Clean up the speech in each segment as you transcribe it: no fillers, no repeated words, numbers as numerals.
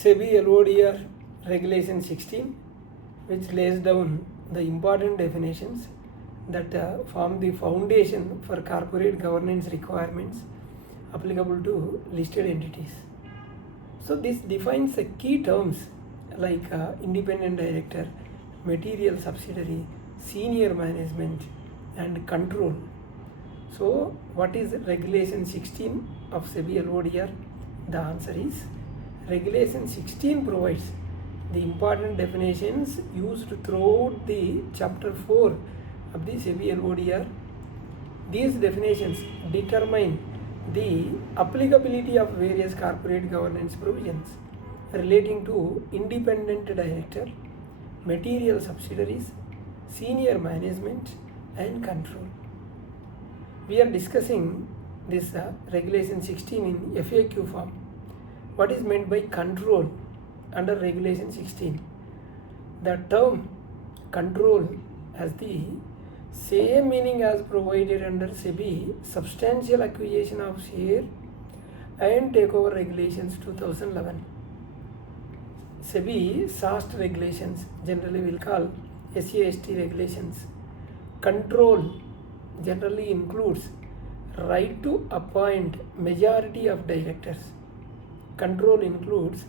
SEBI LODR Regulation 16, which lays down the important definitions that form the foundation for corporate governance requirements applicable to listed entities. So this defines the key terms like independent director, material subsidiary, senior management and control. So what is Regulation 16 of SEBI LODR? The answer is Regulation 16 provides the important definitions used throughout the chapter 4 of the SEBI LODR. These definitions determine the applicability of various corporate governance provisions relating to independent director, material subsidiaries, senior management and control. We are discussing this Regulation 16 in FAQ form. What is meant by control under Regulation 16? The term control has the same meaning as provided under SEBI Substantial Acquisition of Share and Takeover Regulations 2011. SEBI SAST regulations, generally we'll call SAST regulations. Control generally includes right to appoint majority of directors. Control includes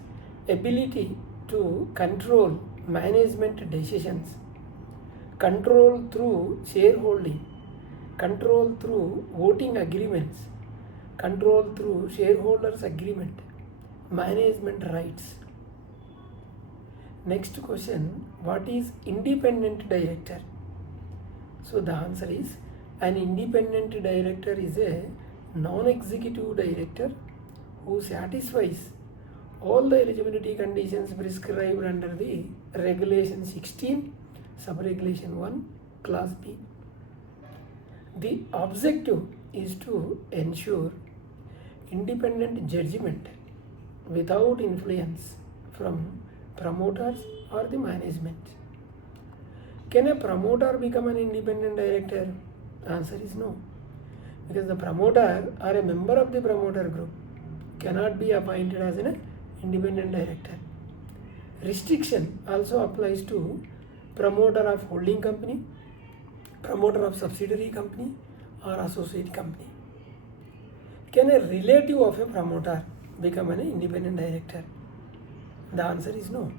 ability to control management decisions, control through shareholding, control through voting agreements, control through shareholders agreement, management rights. Next question, what is independent director? So the answer is an independent director is a non-executive director who satisfies all the eligibility conditions prescribed under the Regulation 16, Subregulation 1, Clause B. The objective is to ensure independent judgment without influence from promoters or the management. Can a promoter become an independent director? Answer is no, because the promoter or a member of the promoter group cannot be appointed as an independent director. Restriction also applies to promoter of holding company, promoter of subsidiary company or associate company. Can a relative of a promoter become an independent director? The answer is no.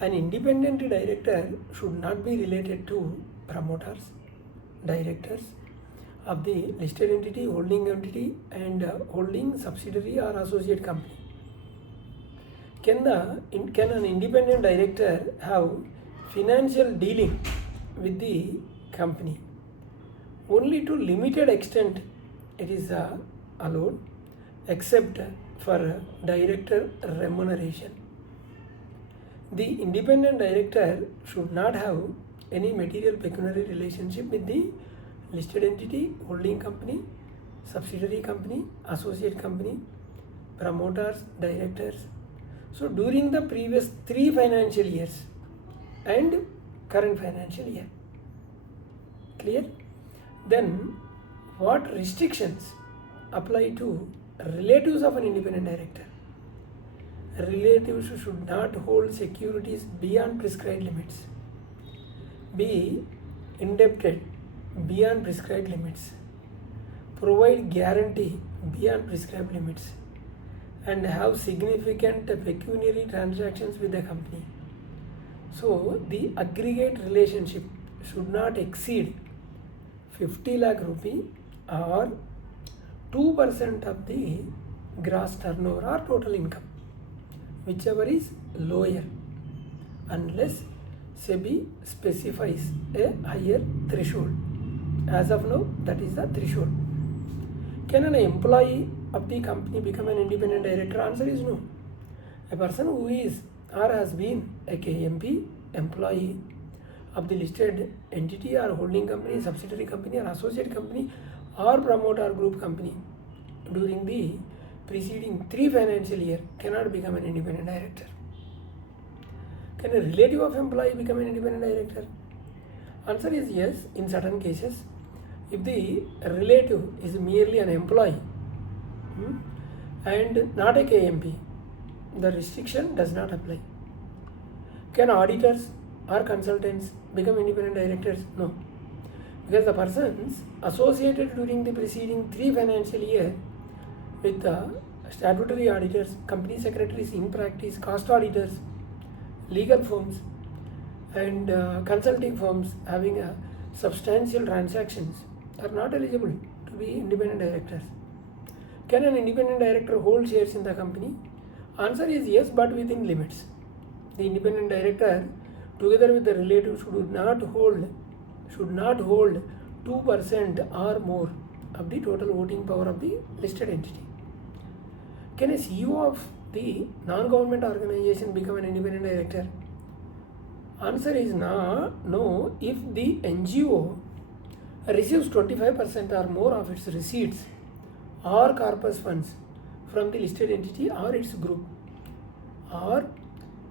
An independent director should not be related to promoters, directors of the listed entity, holding entity and holding subsidiary or associate company. Can an independent director have financial dealing with the company? Only to limited extent it is allowed, except for director remuneration. The independent director should not have any material pecuniary relationship with the listed entity, holding company, subsidiary company, associate company, promoters, directors. So during the previous 3 financial years and current financial year. Clear? Then what restrictions apply to relatives of an independent director? Relatives should not hold securities beyond prescribed limits, be indebted beyond prescribed limits, provide guarantee beyond prescribed limits, and have significant pecuniary transactions with the company. So the aggregate relationship should not exceed 50 lakh rupee or 2% of the gross turnover or total income, whichever is lower, unless SEBI specifies a higher threshold. As of now, that is the threshold. Can an employee of the company become an independent director? Answer is no. A person who is or has been a KMP, employee of the listed entity or holding company, subsidiary company or associate company or promoter group company during the preceding 3 financial year cannot become an independent director. Can a relative of employee become an independent director? Answer is yes, in certain cases. If the relative is merely an employee and not a KMP, the restriction does not apply. Can auditors or consultants become independent directors? No, because the persons associated during the preceding 3 financial years with the statutory auditors, company secretaries in practice, cost auditors, legal firms, and consulting firms having substantial transactions are not eligible to be independent directors. Can an independent director hold shares in the company? Answer is yes, but within limits. The independent director, together with the relative, should not hold 2% or more of the total voting power of the listed entity. Can a CEO of the non-government organization become an independent director? Answer is no if the NGO receives 25% or more of its receipts or corpus funds from the listed entity or its group, or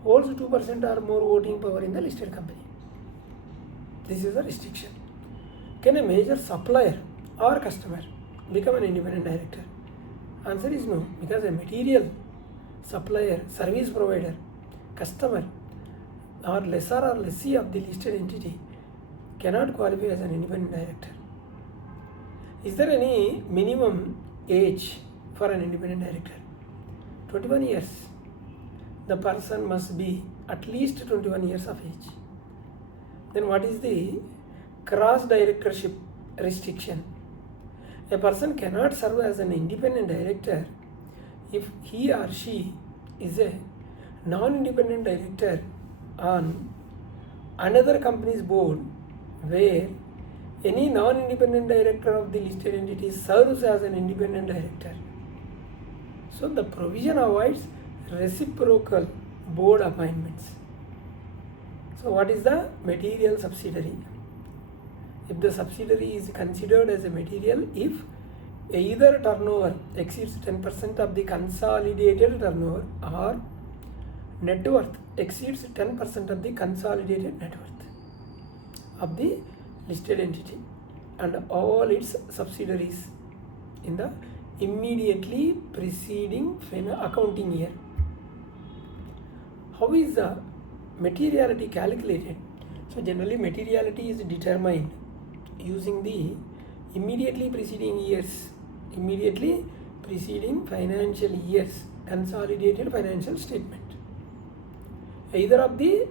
holds 2% or more voting power in the listed company. This is a restriction. Can a major supplier or customer become an independent director? Answer is no, because a material supplier, service provider, customer, or lessor or lessee of the listed entity cannot qualify as an independent director. Is there any minimum age for an independent director? 21 years. The person must be at least 21 years of age. Then what is the cross directorship restriction? A person cannot serve as an independent director if he or she is a non-independent director on another company's board where any non-independent director of the listed entity serves as an independent director. So the provision avoids reciprocal board appointments. So what is the material subsidiary? If the subsidiary is considered as a material if either turnover exceeds 10% of the consolidated turnover or net worth exceeds 10% of the consolidated net worth of the listed entity and all its subsidiaries in the immediately preceding accounting year. How is the materiality calculated? So generally materiality is determined using the immediately preceding financial years consolidated financial statement. Either of the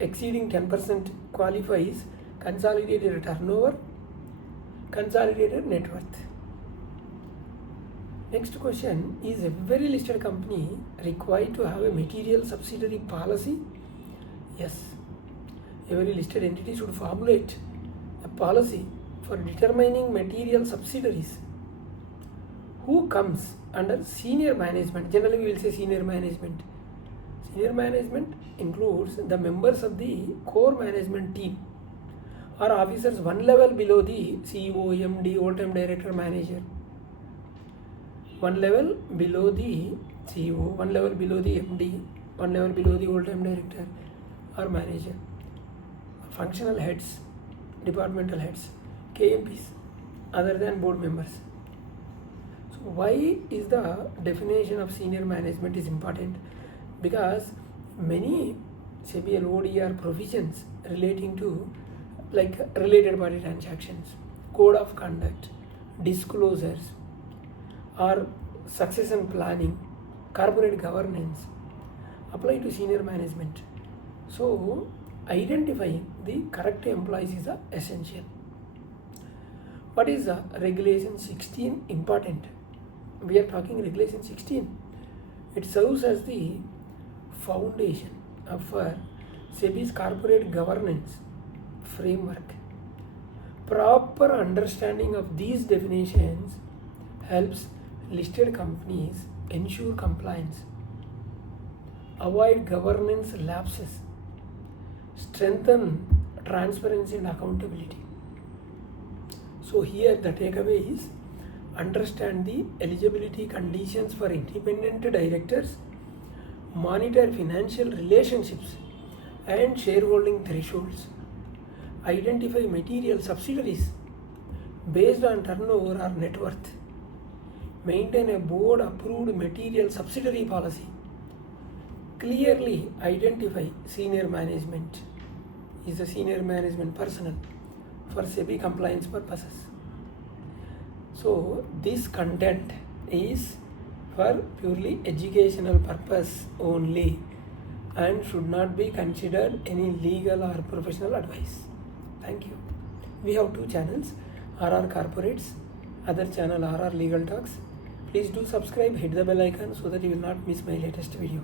exceeding 10% qualifies consolidated turnover, consolidated net worth. Next question, is every listed company required to have a material subsidiary policy? Yes. Every listed entity should formulate a policy for determining material subsidiaries. Who comes under senior management? Generally we will say senior management. Senior management includes the members of the core management team or officers one level below the CEO, MD, whole-time director, manager. One level below the CEO, one level below the MD, one level below the whole-time director or manager. Functional heads, departmental heads, KMPs, other than board members. So why is the definition of senior management is important? Because many SEBI LODR provisions relating to like related party transactions, code of conduct, disclosures, or succession planning, corporate governance apply to senior management. So identifying the correct employees is essential. What is Regulation 16 important? We are talking Regulation 16. It serves as the foundation for SEBI's corporate governance framework. Proper understanding of these definitions helps listed companies ensure compliance, avoid governance lapses, strengthen transparency and accountability. So here the takeaway is understand the eligibility conditions for independent directors, monitor financial relationships and shareholding thresholds, identify material subsidiaries based on turnover or net worth, maintain a board approved material subsidiary policy, clearly identify senior management is a senior management personnel for SEBI compliance purposes. So this content is for purely educational purpose only and should not be considered any legal or professional advice. Thank you. We have two channels, RR Corporates, other channel RR Legal Talks. Please do subscribe, hit the bell icon so that you will not miss my latest video.